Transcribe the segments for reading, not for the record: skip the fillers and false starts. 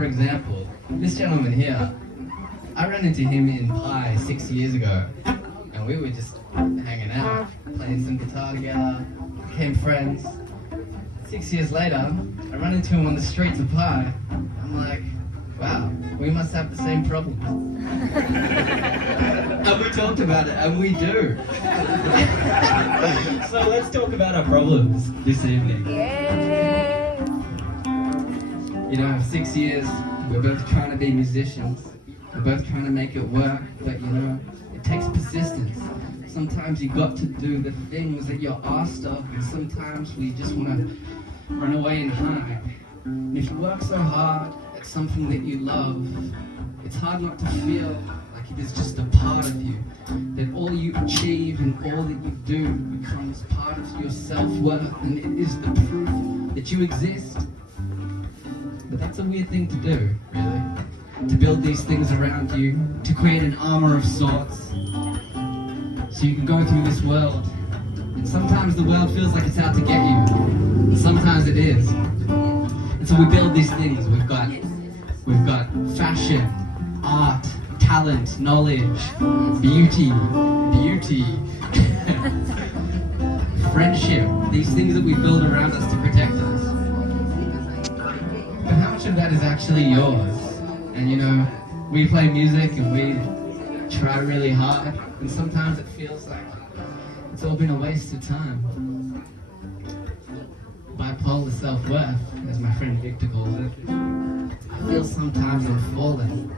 for example, this gentleman here, I ran into him in Pi 6 years ago, and we were just hanging out, playing some guitar together, became friends. 6 years later, I run into him on the streets of Pi. I'm like, wow, we must have the same problems. And we talked about it, and we do. So let's talk about our problems this evening. Yeah. You know, 6 years, we're both trying to be musicians. We're both trying to make it work, but you know, it takes persistence. Sometimes you got to do the things that you're asked of, and sometimes we just want to run away and hide. And if you work so hard at something that you love, it's hard not to feel like it is just a part of you. That all you achieve and all that you do becomes part of your self-worth, and it is the proof that you exist. But that's a weird thing to do, really. To build these things around you, to create an armor of sorts, so you can go through this world. And sometimes the world feels like it's out to get you, and sometimes it is. And so we build these things. We've got fashion, art, talent, knowledge, beauty, friendship, these things that we build around us to protect us. But how much of that is actually yours? And you know, we play music and we try really hard, and sometimes it feels like it's all been a waste of time. Bipolar self-worth, as my friend Victor calls it. I feel sometimes I'm falling.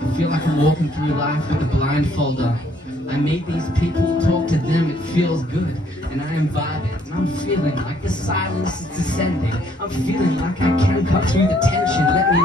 I feel like I'm walking through life with a blindfold on. I meet these people, talk to them, it feels good, and I am vibing, and I'm feeling like the silence is descending. I'm feeling like I can cut through the tension. Let me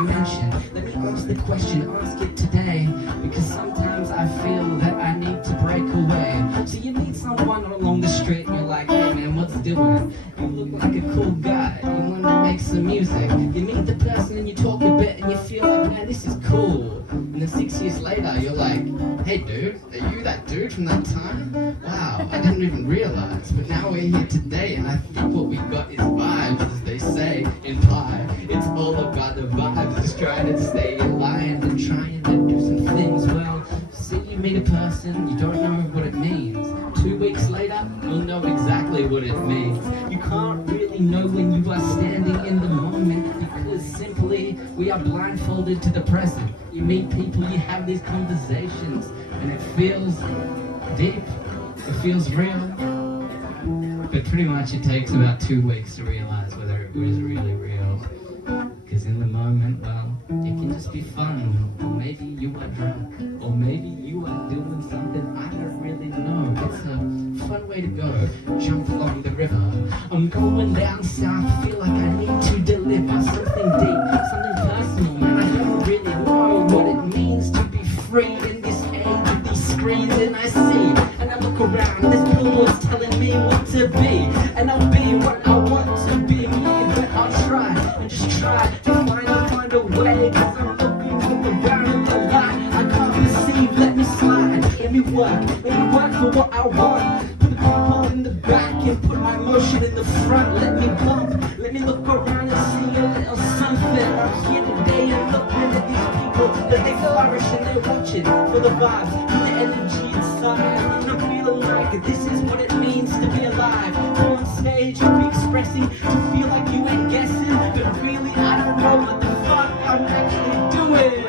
ask the question, ask it today, because sometimes I feel that I need to break away. So you meet someone along the street, and you're like, hey man, what's doing? You look like a cool guy, you want to make some music. You meet the person and you talk a bit, and you feel like, man, this is cool. And then 6 years later, you're like, hey dude, are you that dude from that time? Wow, I didn't even realize, but now we're here today, and I think what we got is vibes, as they say in Pi. It's all about the vibes, just trying to stay alive and trying to do some things. Well, see, you meet a person, you don't know what it means. 2 weeks later, you'll know exactly what it means. You can't really know when you are standing in the moment, because simply we are blindfolded to the present. You meet people, you have these conversations, and it feels deep, it feels real, but pretty much it takes about 2 weeks to realize whether it was really real. Because in the moment, well, it can just be fun, or maybe you are drunk, or maybe you are doing something I don't really know. It's a fun way to go, jump along the river. I'm going down south, feel like I need to deliver something deep, something personal, and I don't really know what it means to be free in this age of these screens. And I see, and I look around, there's billboards telling me what to be, and I'll be what I want to be, but I'll try, and just try to find a way, cause I'm looking around in the light, I can't perceive, let me slide, let me work for what I want, put the people in the back and put my emotion in the front, let me bump, let me look around and see a little something. I'm here today and looking at these people, that they flourish and they're watching for the vibes and the energy inside, and I'm feeling like this is what it means to be alive. Go on stage and be expressing, to feel like you ain't guessing, but really I don't know what the fuck I'm actually doing.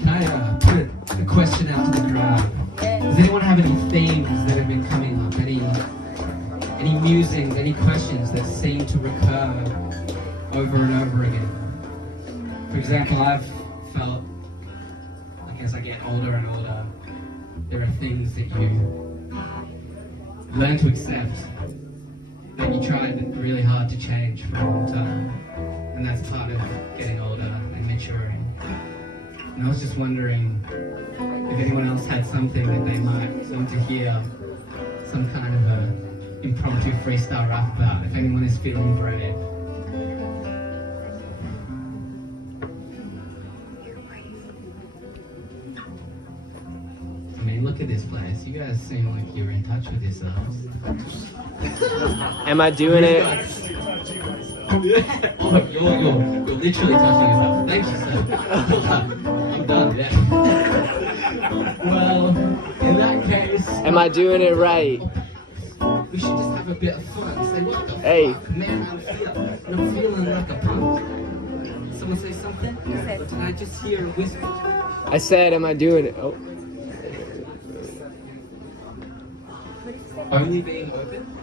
Can I put a question out to the crowd? Does anyone have any themes that have been coming up? Any musings, any questions that seem to recur over and over again? For example, I've felt like as I get older and older, there are things that you learn to accept that you tried really hard to change for a long time. And that's part of getting older and maturing. And I was just wondering if anyone else had something that they might want to hear, some kind of a impromptu freestyle rap about, if anyone is feeling brave. I mean, look at this place. You guys seem like you're in touch with yourselves. Am I doing it? Oh, you're literally touching yourself. Thank you, sir. I'm done, yeah. Well, in that case... Am I doing it right? We should just have a bit of fun. Say, what the Hey. fuck, man, I'm feeling like a punk. Someone say something? Did I just hear a whisper? I said, am I doing it? Oh. Only being open?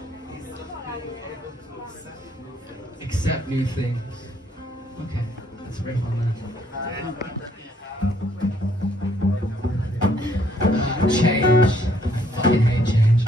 Accept new things. Okay, let's riff on that. Change. I fucking hate change.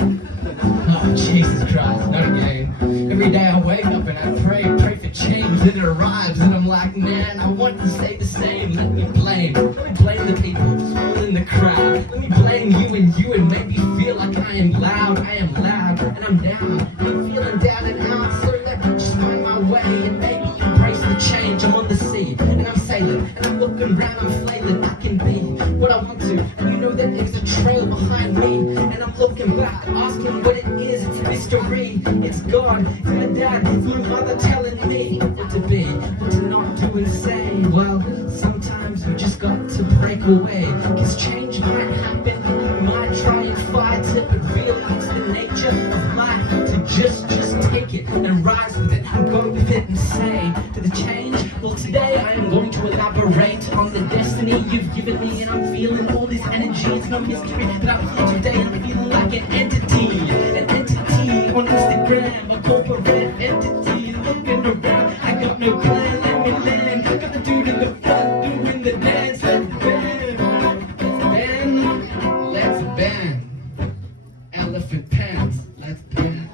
Oh, Jesus Christ, not again. Every day I wake up and I pray for change, then it arrives and I'm like, man, I want to stay the same. Let me blame the people all in the crowd. Let me blame you and make me feel like I am loud, and I'm down. I'm feeling down and out, so let me just find my way and maybe embrace the change. I'm on the sea and I'm sailing and I'm looking around, I'm flailing. I can be what I want to, and you know that there's a trail behind me, and I'm looking back, asking what it is. It's a mystery. It's God, it's my dad, it's my mother telling me what to be, what to not do and say. Well, sometimes you just got to break away, cause change might happen. You might try and fight it, but realize the nature of life to just take it and rise with it and go with it and say to the change. Well, today I am going to elaborate on the destiny you've given me, and I'm feeling all this energy. It's no mystery that I'm here today and I'm feeling like an entity on Instagram, a corporate entity looking around. I got no plan, let me land. I got the dude in the front doing the dance. Let's bend. Elephant pants, let's bend.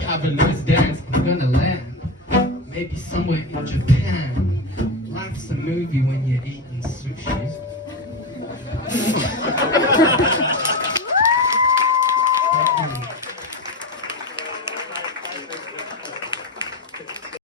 Have a nice dance, I'm gonna land. Maybe somewhere in Japan. Life's a movie when you're eating sushi.